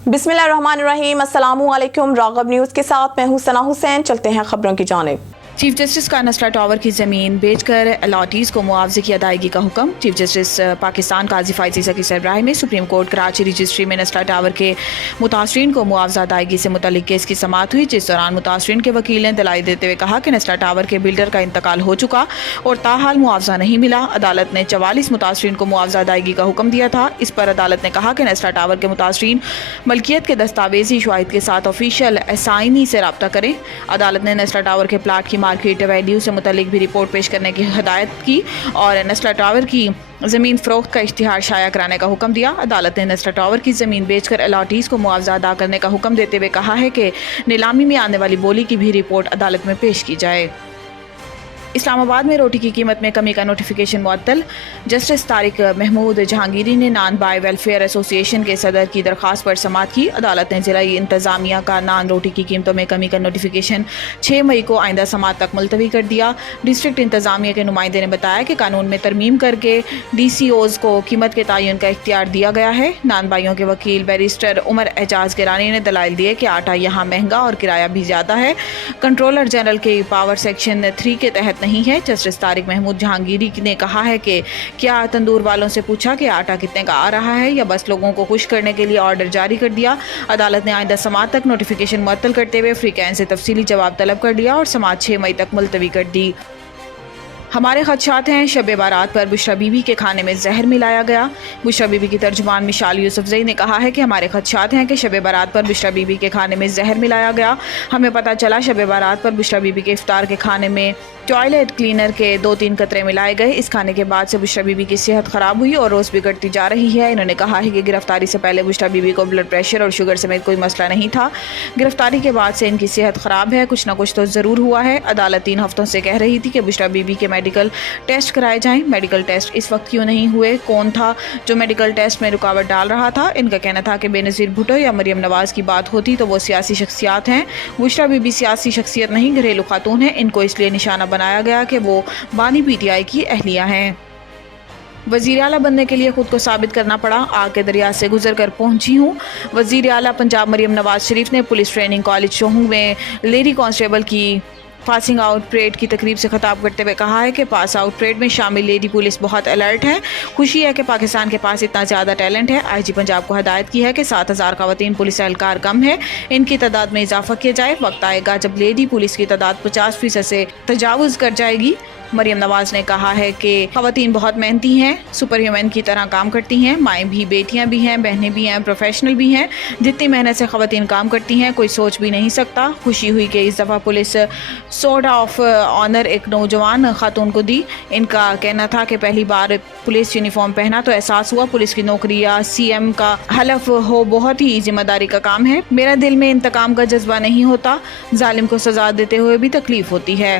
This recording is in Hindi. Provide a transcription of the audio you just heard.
बिस्मिल्लाहिर्रहमानिर्रहीम, अस्सलामुअलैकुम। राग़ब न्यूज़ के साथ मैं हूं सना हुसैन। चलते हैं खबरों की जानिब। चीफ जस्टिस का नस्ला टावर की ज़मीन बेचकर अलॉटीज़ को मुआवजे की अदायगी का हुक्म। चीफ जस्टिस पाकिस्तान काजी फायजी ज़की सरबराही ने सुप्रीम कोर्ट कराची रजिस्ट्री में नस्ला टावर के मुतासरीन को मुआवजा अदायगी से मुतल्लिक केस की समाअत हुई, जिस दौरान मुतासरीन के वकील ने दलाई देते हुए कहा कि नस्ला टावर के बिल्डर का इंतकाल हो चुका और ताहाल मुआवजा नहीं मिला। अदालत ने 44 मुतासरीन को मुआवजा अदायगी का हुक्म दिया था। इस पर अदालत ने कहा कि नस्ला टावर के मुतासरीन मलकियत के दस्तावेजी शवाहिद के साथ ऑफिशियल असाइनी से रब्ता करें। अदालत ने नस्ला टावर के प्लाट की मार्केट वैल्यू से मुतल्लिक भी रिपोर्ट पेश करने की हदायत की और नस्ला टावर की ज़मीन फ़रोख्त का इश्तिहार शाया कराने का हुक्म दिया। अदालत ने नस्ला टावर की ज़मीन बेचकर अलॉटीज़ को मुआवजा अदा करने का हुक्म देते हुए कहा है कि नीलामी में आने वाली बोली की भी रिपोर्ट अदालत में पेश की जाए। इस्लामाबाद में रोटी की कीमत में कमी का नोटिफिकेशन मुअत्तल। जस्टिस तारिक महमूद जहांगीरी ने नान बाय वेलफेयर एसोसिएशन के सदर की दरख्वास्त पर समाअत की। अदालत ने जिलाई इंतज़ामिया का नान रोटी की कीमतों में कमी का नोटिफिकेशन 6 मई को आइंदा समाअत तक मुलतवी कर दिया। डिस्ट्रिक्ट इंतज़ामिया के नुमाइंदे ने बताया कि कानून में तरमीम करके DCOs को कीमत के तयन का इख्तियार दिया गया है। नान बाइयों के वकील बैरिस्टर उमर एजाज गिरानी ने दलाइल दिए कि आटा यहाँ महंगा और किराया भी ज़्यादा है, कंट्रोलर जनरल के पावर सेक्शन 3 के तहत नहीं है। जस्टिस तारिक महमूद जहांगीरी ने कहा है कि क्या तंदूर वालों से पूछा कि आटा कितने का आ रहा है या बस लोगों को खुश करने के लिए ऑर्डर जारी कर दिया। अदालत ने आइंदा समाअत तक नोटिफिकेशन मुअत्तल करते हुए फ्रीकैन से तफसीली जवाब तलब कर लिया और समाअत 6 मई तक मुलतवी कर दी। हमारे खदशात हैं, शब बारात पर बुशरा बीबी के खाने में जहर मिलाया गया। बुशरा बीबी की तर्जुमान मिशाल यूसुफजई ने कहा है कि हमारे खदशात हैं कि शब बारात पर बुशरा बीबी के खाने में जहर मिलाया गया। हमें पता चला शब बारात पर बुशरा बीबी के इफ्तार के खाने में टॉयलेट क्लीनर के 2-3 कतरे मिलाए गए। इस खाने के बाद से बुशरा बीबी की सेहत ख़राब हुई और रोज़ बिगड़ती जा रही है। इन्होंने कहा है कि गिरफ्तारी से पहले बुशरा बीबी को ब्लड प्रेशर और शुगर समेत कोई मसला नहीं था। गिरफ्तारी के बाद से इनकी सेहत ख़राब है, कुछ ना कुछ तो ज़रूर हुआ है। अदालत 3 हफ्तों से कह रही थी कि बुशरा बीबी के मेडिकल टेस्ट कराए जाएं। मेडिकल टेस्ट इस वक्त क्यों नहीं हुए? कौन था जो मेडिकल टेस्ट में रुकावट डाल रहा था? इनका कहना था कि बेनज़ीर भुट्टो या मरियम नवाज़ की बात होती तो वो सियासी शख्सियात हैं। बुशरा बीबी सियासी शख्सियत नहीं, घरेलू खातून है। इनको इसलिए निशाना बनाया गया कि वो बानी PTI की अहलिया हैं। वज़ीर आला बनने के लिए खुद को साबित करना पड़ा, आग के दरिया से गुजर कर पहुंची हूँ। वज़ीर आला पंजाब मरियम नवाज शरीफ ने पुलिस ट्रेनिंग कॉलेज चोहू में लेडी कांस्टेबल की पासिंग आउट परेड की तकरीब से खिताब करते हुए कहा है कि पास आउट परेड में शामिल लेडी पुलिस बहुत अलर्ट है। खुशी है कि पाकिस्तान के पास इतना ज़्यादा टैलेंट है। IG पंजाब को हदायत की है कि 7000 ख़वातीन पुलिस एहलकार कम है, इनकी तादाद में इजाफा किया जाए। वक्त आएगा जब लेडी पुलिस की तादाद 50% से तजावुज़ कर जाएगी। मरियम नवाज ने कहा है कि ख़वातीन बहुत मेहनती हैं, सुपर ह्यूमन की तरह काम करती हैं। माएँ भी, बेटियाँ भी हैं, बहनें भी हैं, प्रोफेशनल भी हैं। जितनी मेहनत से ख़वातीन काम करती हैं कोई सोच भी नहीं सकता। खुशी हुई कि इस दफ़ा पुलिस सोर्ड ऑफ ऑनर एक नौजवान खातून को दी। इनका कहना था कि पहली बार पुलिस यूनिफॉर्म पहना तो एहसास हुआ पुलिस की नौकरी या CM का हलफ हो बहुत ही जिम्मेदारी का काम है। मेरा दिल में इंतकाम का जज्बा नहीं होता, जालिम को सजा देते हुए भी तकलीफ होती है।